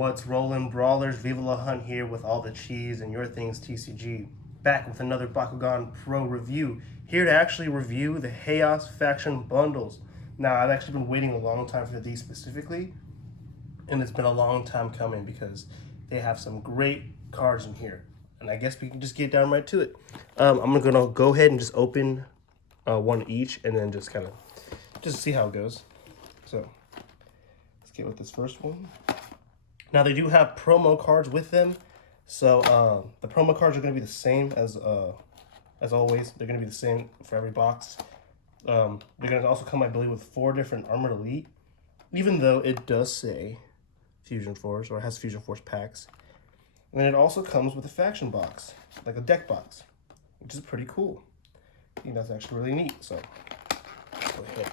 What's Rollin, Brawlers, Vivalahunt here with all the cheese and your things TCG. Back with another Bakugan Pro review. Here to actually review the Haos Faction Bundles. Now, I've actually been waiting a long time for these specifically, and it's been a long time coming because they have some great cards in here. And I guess we can just get down right to it. I'm gonna go ahead and just open one each and then just kind of see how it goes. So let's get with this first one. Now they do have promo cards with them, so the promo cards are going to be the same as always. They're going to be the same for every box. They're going to also come, I believe, with 4 different Armored Elite, even though it does say Fusion Force, or it has Fusion Force packs. And then it also comes with a faction box, like a deck box, which is pretty cool. I think that's actually really neat. So let's go ahead.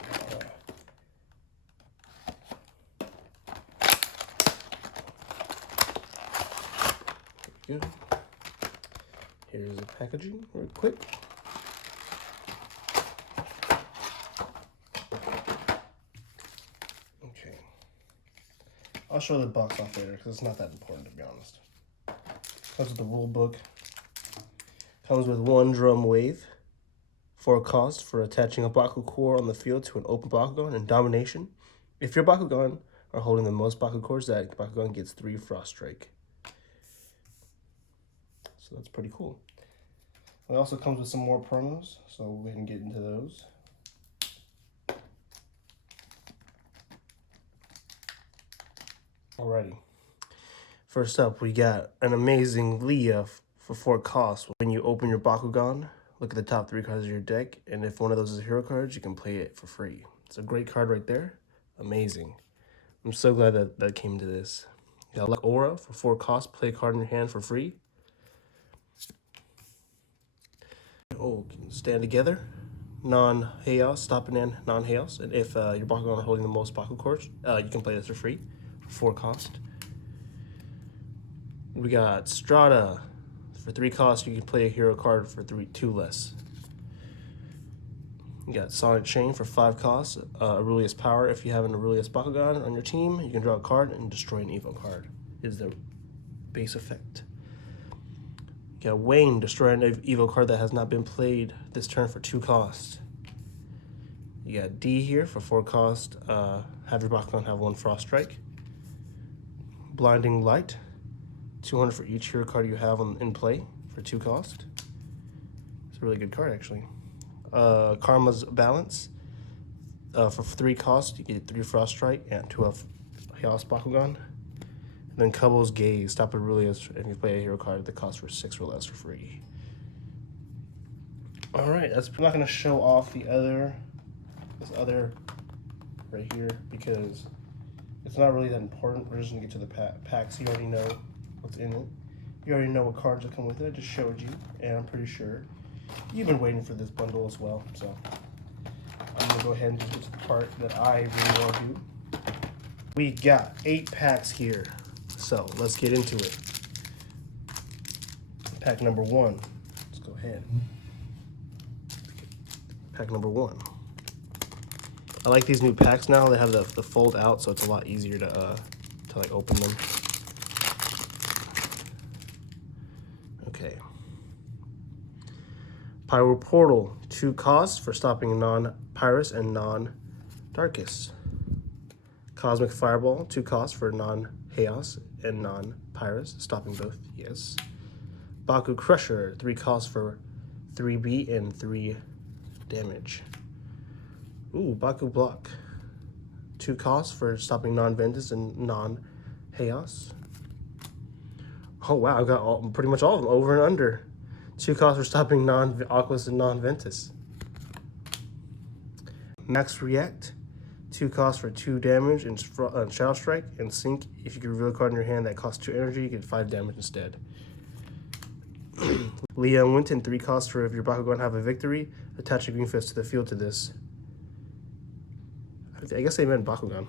Good. Here's the packaging real quick. Okay. I'll show the box off later because it's not that important, to be honest. Comes with the rule book. Comes with 1 drum wave. 4 cost for attaching a Baku core on the field to an open Bakugan and domination. If your Bakugan are holding the most Baku cores, that Bakugan gets 3 Frost Strike. So that's pretty cool. It also comes with some more promos, so we'll go ahead and get into those. Alrighty. First up, we got an amazing Leah for 4 costs. When you open your Bakugan, look at the top 3 cards of your deck, and if one of those is a hero card, you can play it for free. It's a great card right there. Amazing. I'm so glad that came to this. You got Luck Aura for 4 costs. Play a card in your hand for free. Oh, stand together, non-Haos, stop and end, non-Haos. And if your Bakugan are holding the most Baku cores, you can play this for free, for 4 cost. We got Strata. For 3 costs, you can play a hero card for 2 less. You got Sonic Chain for 5 costs. Aurelius Power. If you have an Aurelius Bakugan on your team, you can draw a card and destroy an Evo card. Is the base effect. You got Wayne, destroy an Evo card that has not been played this turn for 2 costs. You got D here for 4 costs. Have your Bakugan have 1 Frost Strike. Blinding Light, 200 for each hero card you have in play for 2 costs. It's a really good card, actually. Karma's Balance, for 3 costs, you get 3 Frost Strike and 2 of Haos Bakugan. Then Kubo's Gaze, stop Aurelius, and you play a hero card that costs for 6 or less for free. Alright, I'm not going to show off this other right here because it's not really that important. We're just going to get to the packs. You already know what's in it. You already know what cards will come with it. I just showed you, and I'm pretty sure you've been waiting for this bundle as well. So I'm going to go ahead and just get to the part that I really want to do. We got 8 packs here. So let's get into it. Pack number 1. Let's go ahead. Pack number 1. I like these new packs now. They have the fold out, so it's a lot easier to like open them. Okay. Pyro Portal, 2 costs for stopping non-Pyrus and non-Darkus. Cosmic Fireball, 2 costs for non-Haos and non-Pyrus, stopping both, yes. Baku Crusher, 3 costs for 3B and 3 damage. Ooh, Baku Block, 2 costs for stopping non-Ventus and non-Haos. Oh wow, I've got pretty much all of them over and under. 2 costs for stopping non-Aquas and non-Ventus. Max React, 2 costs for 2 damage and Shadow Strike, and Sync. If you can reveal a card in your hand that costs 2 energy, you get 5 damage instead. Leah Winton, 3 costs for if your Bakugan have a victory, attach a Green Fist to the field to this. I guess they meant Bakugan.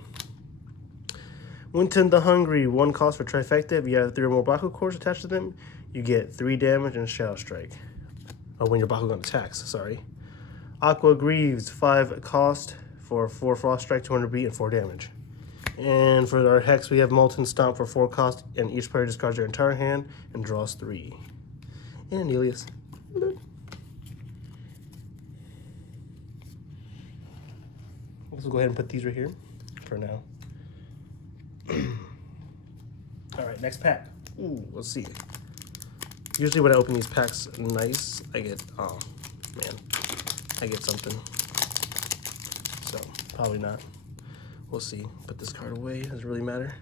Winton the Hungry, 1 cost for Trifecta. If you have 3 or more Baku cores attached to them, you get 3 damage and Shadow Strike. Oh, when your Bakugan attacks, sorry. Aqua Greaves, 5 cost for 4 Frost Strike, 200 beat, and 4 damage. And for our Hex, we have Molten Stomp for 4 cost, and each player discards their entire hand and draws 3. And Anelius. Let's go ahead and put these right here for now. Alright, next pack. Ooh, let's see. Usually when I open these packs nice, I get, oh man, I get something. So, probably not. We'll see. Put this card away. Doesn't really matter.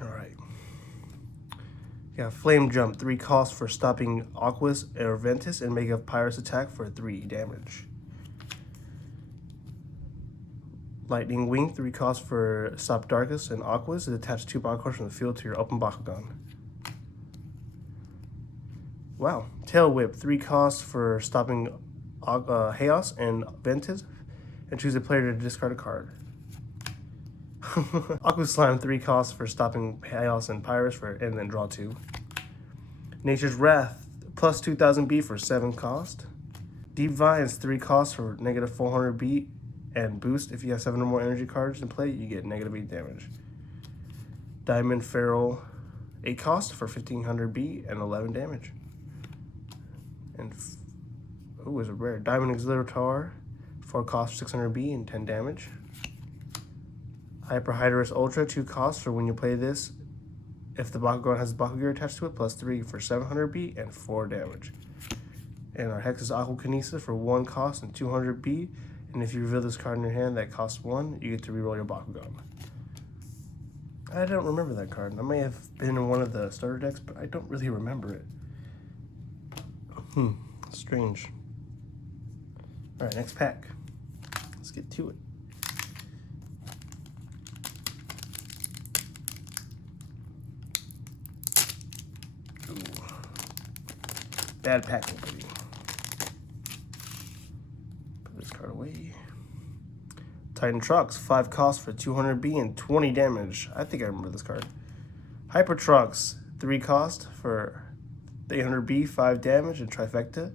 Alright. Yeah, Flame Jump. 3 cost for stopping Aquas or Ventus and make a Pyrus attack for 3 damage. Lightning Wing. 3 cost for stop Darkus and Aquas and attach 2 Bakugan from the field to your open Bakugan. Wow. Tail Whip. 3 cost for stopping Haos and Ventus. And choose a player to discard a card. Aqua Slime, 3 costs for stopping Haos and Pyrus and then draw 2. Nature's Wrath, plus 2000 B for 7 cost. Deep Vines, 3 costs for negative 400 B and boost. If you have 7 or more energy cards in play, you get negative 8 damage. Diamond Feral, 8 cost for 1500 B and 11 damage. And oh, is a rare. Diamond Exhilarator, 4 cost, 600 B and 10 damage. Hyper Hydra Ultra, 2 costs for when you play this. If the Bakugan has Bakugan attached to it, plus 3 for 700 B and 4 damage. And our Hex is Aqua Kinesis for 1 cost and 200 B. And if you reveal this card in your hand that costs 1, you get to reroll your Bakugan. I don't remember that card. I may have been in one of the starter decks, but I don't really remember it. Strange. Alright, next pack. Let's get to it. Ooh. Bad pack opening. Put this card away. Titanfall, 5 costs for 200 B and 20 damage. I think I remember this card. Hypertrucks, 3 cost for 800 B, 5 damage, and Trifecta.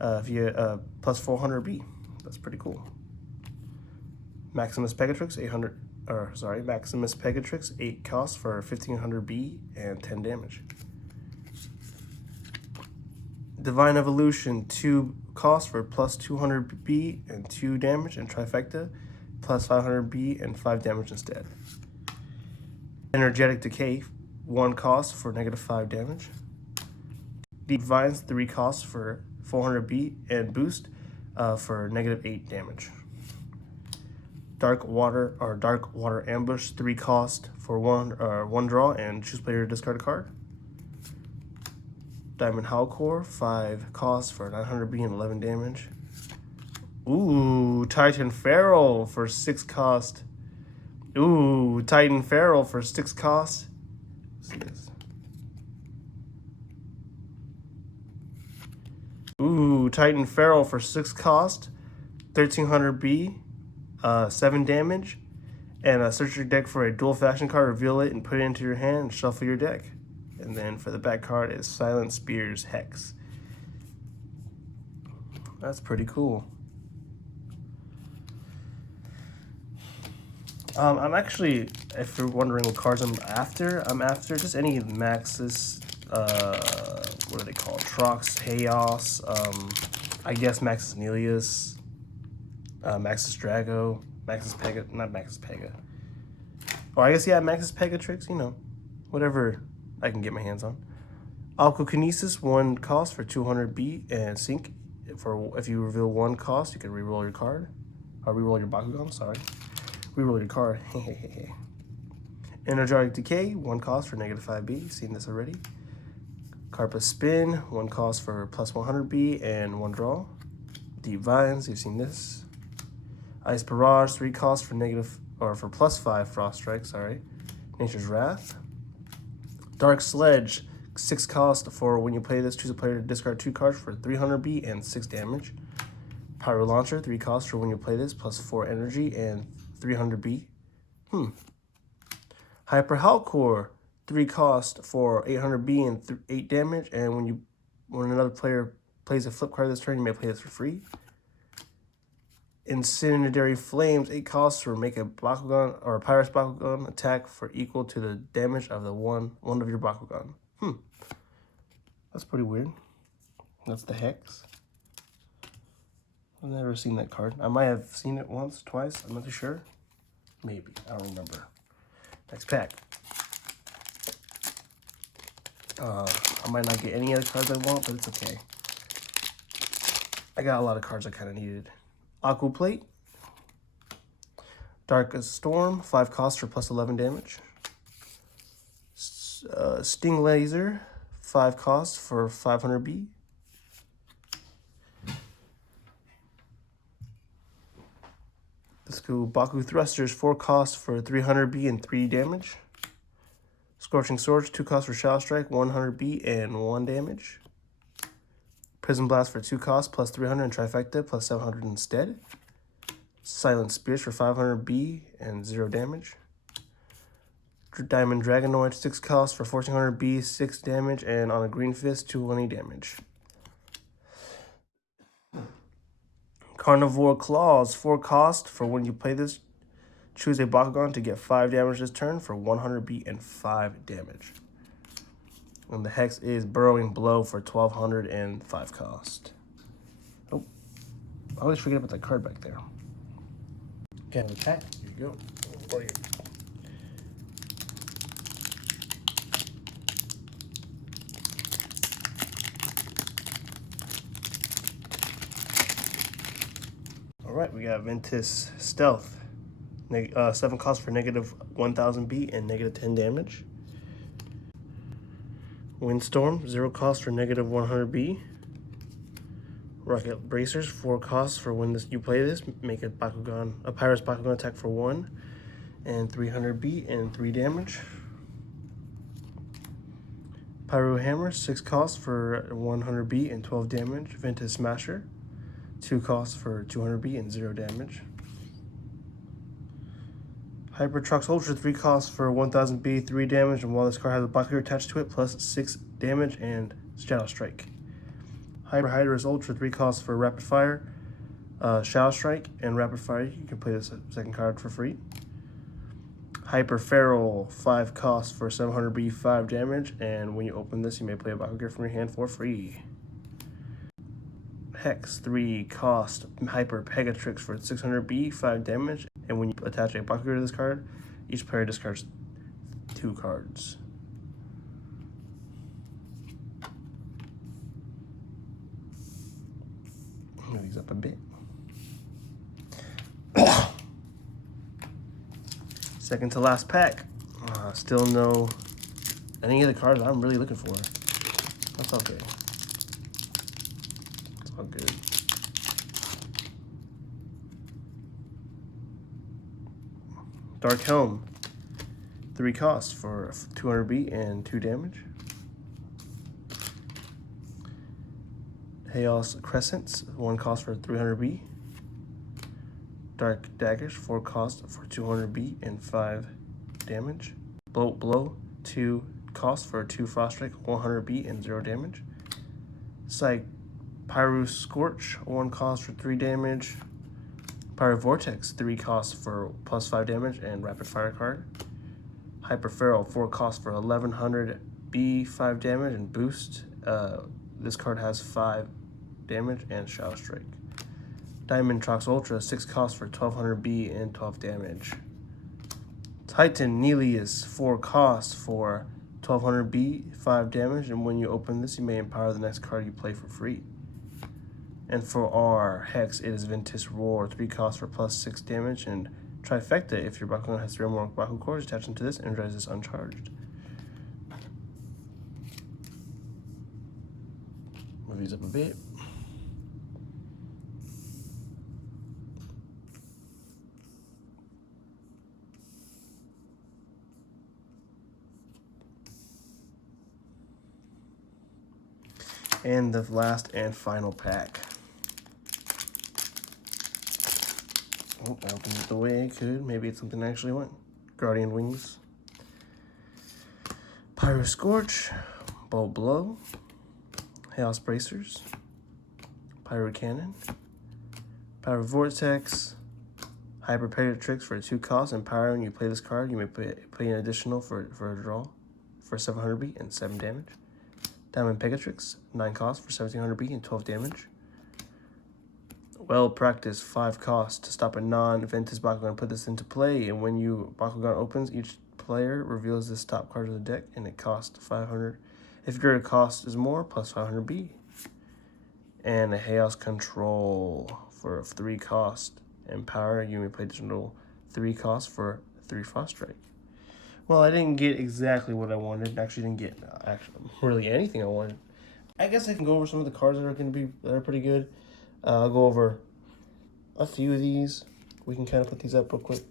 Via plus 400 B. That's pretty cool. Maximus Pegatrix, Maximus Pegatrix, 8 costs for 1500 B and 10 damage. Divine Evolution, 2 costs for plus 200 B and 2 damage, and Trifecta, plus 500 B and 5 damage instead. Energetic Decay, 1 cost for negative 5 damage. Deep Vines, 3 costs for 400 B and boost for negative 8 damage. Dark Water Ambush, 3 cost for 1 draw and choose player to discard a card. Diamond Howlcore, 5 cost for 900 B and 11 damage. Ooh, Titanfall for 6 cost. Ooh, Titanfall for 6 cost. Let's see this. Ooh, Titanfall for 6 cost, 1300 B, 7 damage, and search your deck for a dual faction card, reveal it, and put it into your hand, and shuffle your deck. And then for the back card is Silent Spears Hex. That's pretty cool. I'm actually, if you're wondering what cards I'm after just any Maxis, what are they called? Trox, Haos, I guess Maxis Nelius, Maxis Drago, Maxis Pega, not Maxis Pega. Or I guess, yeah, Maxis Pegatrix, you know, whatever I can get my hands on. Aqua Kinesis, 1 cost for 200 B and sync. If you reveal 1 cost, you can reroll your card. Or reroll your Bakugan, sorry. Reroll your card. Energetic Decay, 1 cost for negative 5 B. Seen this already. Carpa Spin, 1 cost for plus 100 B and 1 draw. Deep Vines, you've seen this. Ice Barrage, 3 costs for plus 5 Frost Strike, sorry. Nature's Wrath. Dark Sledge, 6 cost for when you play this, choose a player to discard 2 cards for 300 B and 6 damage. Pyro Launcher, 3 costs for when you play this, plus 4 energy and 300 B. Hyper Hellcore, 3 cost for 800 B and 8 damage, and when another player plays a flip card this turn, you may play this for free. Incendiary Flames, 8 costs for make a Bakugan or a Pyrus Bakugan attack for equal to the damage of the one of your Bakugan. That's pretty weird. That's the Hex. I've never seen that card. I might have seen it once, twice. I'm not too sure. Maybe. I don't remember. Next pack. I might not get any other cards I want, but it's okay. I got a lot of cards I kind of needed. Aqua Plate. Darkest Storm, 5 costs for plus 11 damage. Sting Laser, 5 costs for 500B. Let's go Baku Thrusters, 4 costs for 300B and 3 damage. Scorching Swords, 2 costs for Shadow Strike, 100B and 1 damage. Prism Blast for 2 costs, plus 300 and Trifecta, plus 700 instead. Silent Spears for 500B and 0 damage. Diamond Dragonoid, 6 costs for 1400B, 6 damage, and on a Green Fist, 220 damage. Carnivore Claws, 4 costs for when you play this. Choose a Bakugan to get 5 damage this turn for 100B and 5 damage. And the Hex is Burrowing Blow for 1200 and 5 cost. Oh, I always forget about that card back there. Okay, the pack. Here you go. Right here. All right, we got Ventus Stealth. 7 costs for negative 1000B and negative 10 damage. Windstorm, 0 cost for negative 100B. Rocket Bracers, 4 costs for when you play this. Make a Pyrus Bakugan attack for 1 and 300B and 3 damage. Pyro Hammer, 6 costs for 100B and 12 damage. Ventus Smasher, 2 costs for 200B and 0 damage. Hypertrox Ultra, 3 costs for 1000B, 3 damage, and while this card has a Bakugan attached to it, plus 6 damage and Shadow Strike. Hydra Ultra, 3 costs for Rapid Fire, Shadow Strike, and Rapid Fire. You can play this second card for free. Hyper Feral, 5 costs for 700B, 5 damage, and when you open this, you may play a Bakugan from your hand for free. Hex, 3 cost Hyper Pegatrix for 600B, 5 damage, and when you attach a Bakugan to this card, each player discards 2 cards. Move these up a bit. Second to last pack. Still no any of the cards I'm really looking for. That's okay. It's all good. Dark Helm, 3 costs for 200B and 2 damage. Haos Crescents, 1 cost for 300B. Dark Daggers, 4 costs for 200B and 5 damage. Blow, 2 costs for 2 Frost Strike, 100B and 0 damage. Pyro Scorch, 1 cost for 3 damage. Pyro Vortex, 3 costs for plus 5 damage and Rapid Fire card. Hyper Feral, 4 costs for 1100B, 5 damage and boost. This card has 5 damage and Shadow Strike. Diamond Trox Ultra, 6 costs for 1200B and 12 damage. Titan Nelius, 4 costs for 1200B, 5 damage, and when you open this, you may empower the next card you play for free. And for our Hex, it is Ventus Roar, 3 costs for plus 6 damage, and Trifecta, if your Bakugan has 3 or more Baku cores, attach them to this, energize this uncharged. Move these up a bit. And the last and final pack. Oh, I opened it the way I could. Maybe it's something I actually want. Guardian Wings. Pyro Scorch. Bolt Blow. Haos Bracers. Pyro Cannon. Power Vortex. Hydra Pegatrix for 2 costs. And power, when you play this card, you may pay an additional for a draw for 700 B and 7 damage. Diamond Pegatrix, 9 costs for 1700 B and 12 damage. Well practiced, 5 costs to stop a non-Ventus Bakugan. Put this into play, and when you Bakugan opens, each player reveals this top card of the deck, and it costs 500. If your cost is more, plus 500 B. And a Haos Control for 3 costs. And power, you may play additional 3 costs for 3 Frost Strike. Well, I didn't get exactly what I wanted. Actually, didn't get really anything I wanted. I guess I can go over some of the cards that are pretty good. I'll go over a few of these. We can kind of put these up real quick.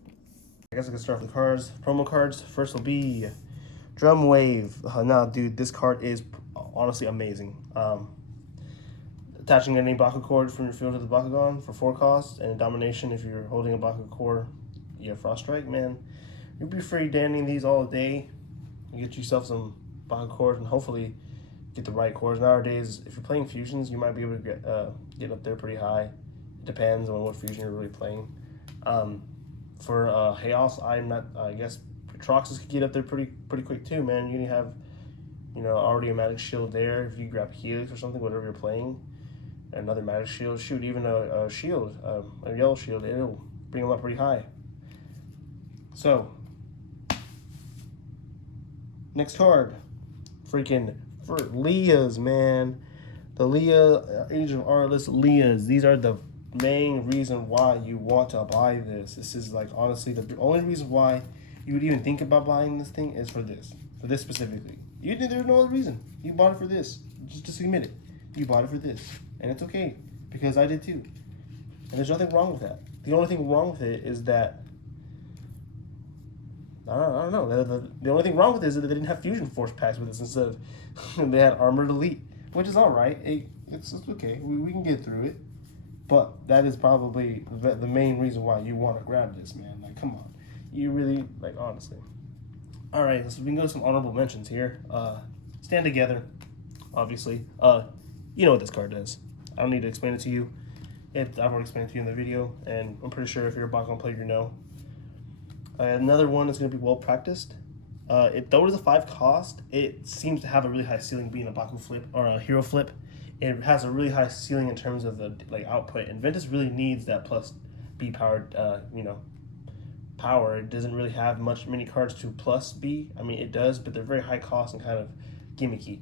I guess I can start with the cards. Promo cards. First will be Drum Wave. Nah, dude, this card is honestly amazing. Attaching any Baku cord from your field to the Bakugan for 4 costs, and a Domination if you're holding a Baku core, you have Frost Strike, man. You'll be free danning these all day. You get yourself some Baku cores and hopefully get the right cores. Nowadays, if you're playing fusions, you might be able to get up there pretty high. It depends on what fusion you're really playing. For Haos, I guess Troxus could get up there pretty quick too, man. You can have, already a magic shield there. If you grab Helix or something, whatever you're playing, another magic shield, shoot, even a shield, a yellow shield, it'll bring them up pretty high. So, next card, freaking for Leahs, man. The Leah, Age of Artless Leahs. These are the main reason why you want to buy this. This is like honestly the only reason why you would even think about buying this thing is for this specifically. There's no other reason. You bought it for this. Just admit it. You bought it for this, and it's okay because I did too. And there's nothing wrong with that. The only thing wrong with it is that I don't know. The only thing wrong with it is that they didn't have Fusion Force packs with this instead of they had Armored Elite, which is all right. It's okay. We can get through it. But that is probably the main reason why you want to grab this, man. Like, come on. You really, honestly. All right, so we can go to some honorable mentions here. Stand Together, obviously. You know what this card does. I don't need to explain it to you. I've already explained it to you in the video, and I'm pretty sure if you're a Bakugan player, you know. Another one is going to be Well Practiced. Though it is a 5 cost, it seems to have a really high ceiling being a Baku flip or a hero flip. It has a really high ceiling in terms of the output, and Ventus really needs that plus B powered, power. It doesn't really have many cards to plus B. I mean, it does, but they're very high cost and kind of gimmicky.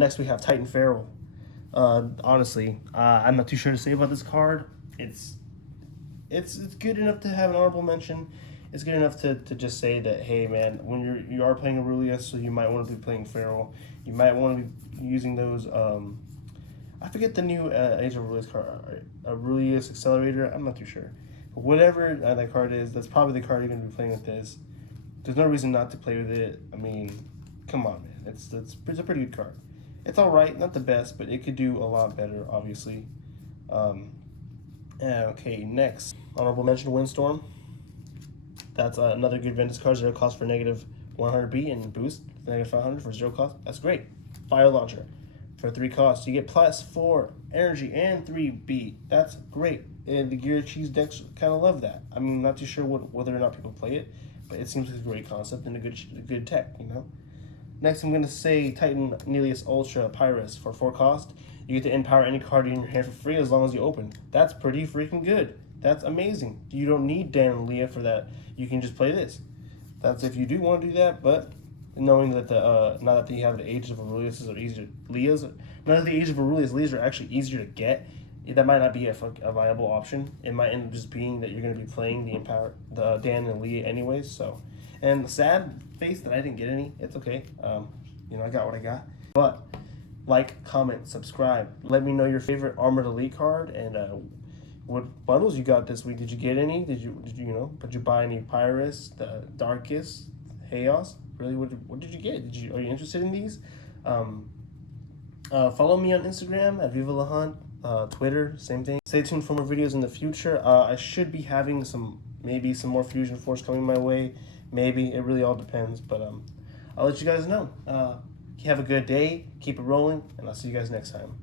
Next, we have Titanfall. Honestly, I'm not too sure to say about this card. It's good enough to have an honorable mention. It's good enough to just say that, hey man, when you are playing Aurelius, so you might want to be playing Feral. You might want to be using those. I forget the new Age of Aurelius card, Aurelius Accelerator. I'm not too sure. But whatever that card is, that's probably the card you're going to be playing with this. There's no reason not to play with it. I mean, come on, man. It's a pretty good card. It's all right, not the best, but it could do a lot better, obviously. Okay, next. Honorable mention, Windstorm. That's another good Ventus card. 0 cost for negative 100 B and boost negative 500 for 0 cost. That's great. Fire Launcher for 3 costs. You get plus 4 energy and 3 B. That's great. And the Gear Cheese decks kind of love that. I mean, I'm not too sure whether or not people play it, but it seems like a great concept and a good tech, Next, I'm going to say Titan Nelius Ultra Pyrus for 4 cost. You get to empower any card in your hand for free as long as you open. That's pretty freaking good. That's amazing. You don't need Dan and Leah for that. You can just play this. That's if you do want to do that, but knowing that now that you have the Age of Aurelius are easier, now that the Age of Aurelius Leahs are actually easier to get, that might not be a viable option. It might end up just being that you're going to be playing the Dan and Leah anyways. So, and the sad face that I didn't get any. It's okay. I got what I got. But like, comment, subscribe. Let me know your favorite Armored Elite card and what bundles you got this week. Did you get any? Did you buy any Pyrus, the Darkest, Haos? Really, what did you get? Are you interested in these? Follow me on Instagram at Vivalahunt, Twitter, same thing. Stay tuned for more videos in the future. I should be having maybe some more Fusion Force coming my way. Maybe, it really all depends, but I'll let you guys know. Have a good day, keep it rolling, and I'll see you guys next time.